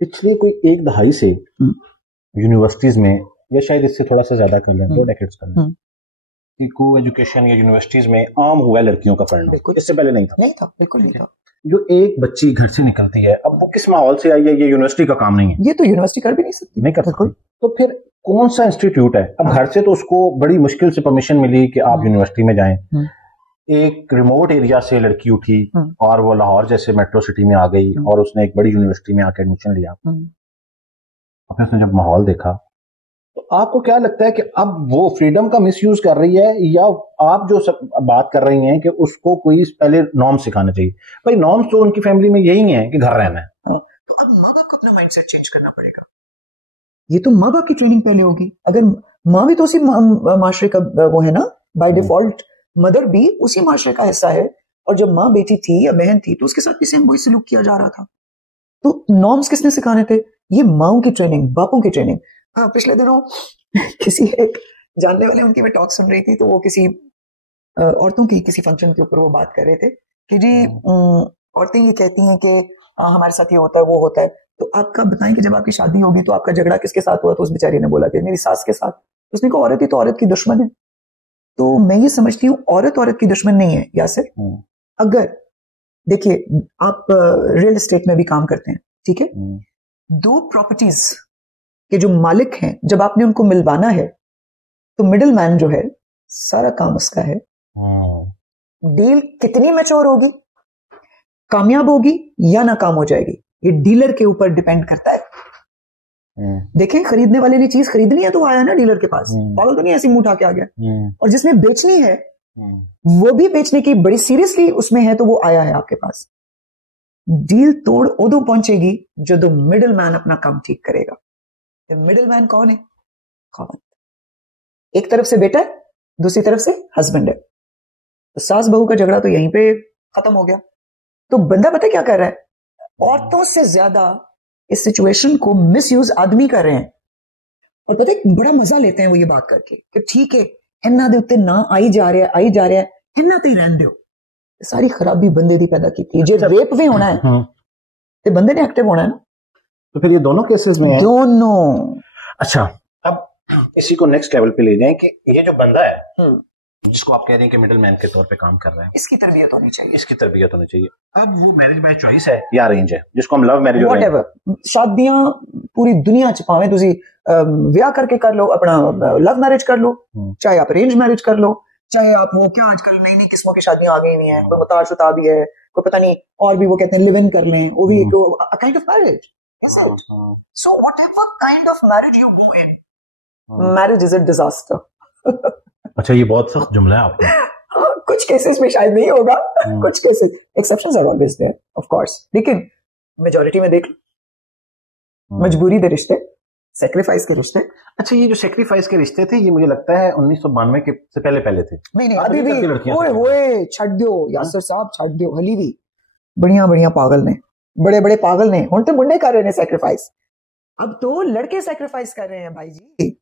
पिछले कोई एक दहाई से यूनिवर्सिटीज में, या शायद इससे थोड़ा सा ज्यादा कर लें, 2 डेकेड्स कर लें, कि को एजुकेशन या यूनिवर्सिटीज में आम हुआ है लड़कियों का पढ़ना। इससे पहले नहीं था, बिल्कुल नहीं था। जो एक बच्ची घर से निकलती है, अब वो किस माहौल से आई है, ये यूनिवर्सिटी का काम नहीं है। ये तो यूनिवर्सिटी कर भी नहीं सकती, नहीं कर सकती। तो फिर कौन सा इंस्टीट्यूट है? अब घर से तो उसको बड़ी मुश्किल से परमिशन मिली कि आप यूनिवर्सिटी में जाएं। एक रिमोट एरिया से लड़की उठी और वो लाहौर जैसे मेट्रो सिटी में आ गई और उसने एक बड़ी यूनिवर्सिटी में आकर एडमिशन लिया। अब उसने जब माहौल देखा, तो आपको क्या लगता है कि अब वो फ्रीडम का मिसयूज कर रही है, या आप जो बात कर रही हैं कि उसको कोई पहले नॉर्म सिखाना चाहिए? भाई नॉर्म्स तो उनकी फैमिली में यही है कि घर रहना है। तो अब माँ बाप को अपना माइंडसेट चेंज करना पड़ेगा। ये तो माँ बाप की ट्रेनिंग पहले होगी। अगर माँ भी तो उसी माशरे का वो है ना, बाय डिफॉल्ट मदर भी उसी माशरे का हिस्सा है, और जब माँ बेटी थी या बहन थी तो उसके साथ किसी वही सलूक किया जा रहा था। तो नॉर्म्स किसने सिखाने थे? ये माओं की ट्रेनिंग, बापों की ट्रेनिंग। हाँ, पिछले दिनों किसी एक जानने वाले उनकी मैं टॉक सुन रही थी, तो वो किसी औरतों की किसी फंक्शन के ऊपर वो बात कर रहे थे कि जी औरतें ये कहती हैं कि हमारे साथ ये होता है वो होता है। तो आपका बताएं कि जब आपकी शादी होगी तो आपका झगड़ा किसके साथ हुआ? तो उस बेचारी ने बोला कि मेरी सास के साथ। उसने कहा औरत ही तो औरत की दुश्मन है। तो मैं ये समझती हूँ औरत की दुश्मन नहीं है यासिर। अगर देखिए आप रियल एस्टेट में भी काम करते हैं, ठीक है, 2 प्रॉपर्टीज के जो मालिक हैं, जब आपने उनको मिलवाना है तो मिडिल मैन जो है सारा काम उसका है। डील कितनी मैच्योर होगी, कामयाब होगी या नाकाम हो जाएगी, ये डीलर के ऊपर डिपेंड करता है। देखें, खरीदने वाले ने चीज खरीदनी है तो आया ना डीलर के पास, पागल तो नहीं ऐसी मुंह उठा के आ गया। और जिसने बेचनी है वो भी बेचने की बड़ी सीरियसली उसमें है तो वो आया है आपके पास। डील तोड़ उदो पहुंचेगी जो मिडिल मैन अपना काम ठीक करेगा। मिडिल मैन कौन है? कौन? एक तरफ से बेटा है, दूसरी तरफ से हस्बैंड है। तो सास बहू का झगड़ा तो यहीं पे खत्म हो गया। तो बंदा पता क्या कर रहा है? औरतों से ज्यादा इस सिचुएशन को मिसयूज आदमी कर रहे हैं। और पता है बड़ा मजा लेते हैं वो ये बात करके कि ठीक है इन्ना दे उत्ते ना आई जा रहा है इन्ना ते रहन दो। सारी खराबी बंदे दी पैदा की। जे रेप भी होना है तो बंदे ने एक्टिव होना है ना। तो फिर ये दोनों केसेस में है? दोनों। अच्छा, अब इसी को नेक्स्ट लेवल पे ले जाएं कि ये जो बंदा है जिसको आप कह रहे हैं कि मिडिल मैन के तौर पे काम कर रहा है, इसकी तरबियत होनी चाहिए। अब वो मैरिज बाय चॉइस है या अरेंज है, जिसको हम लव मैरिज व्हाटएवर। शादियां पूरी दुनिया च भावें तुसी ब्याह करके कर लो, अपना लव मैरिज कर लो, चाहे आप अरेंज मैरिज कर लो, चाहे आप वो क्या आजकल नई नई किस्मों की शादियां आ गई हुई हैं, कोई मुतार शुता भी है, कोई पता नहीं और भी वो कहते हैं लिव इन कर लें, वो भी एक kind of marriage. So whatever kind of marriage you go in, marriage is a disaster. अच्छा, ये बहुत सख्त जुमला है आपका। कुछ केसेस में शायद नहीं होगा, कुछ cases exceptions are always there of course, लेकिन मेजॉरिटी में देख लो मजबूरी के रिश्ते, सैक्रिफाइस के रिश्ते। अच्छा, ये जो सैक्रिफाइस के रिश्ते थे ये मुझे लगता है 1992 के से पहले थे। नहीं अभी भी ओए छड़ दो यासर साहब, छड़ दो। हली भी बढ़िया पागल ने, बड़े पागल ने हुण तो मुंडे कर रहे हैं सैक्रिफाइस। अब तो लड़के सैक्रिफाइस कर रहे हैं भाई जी।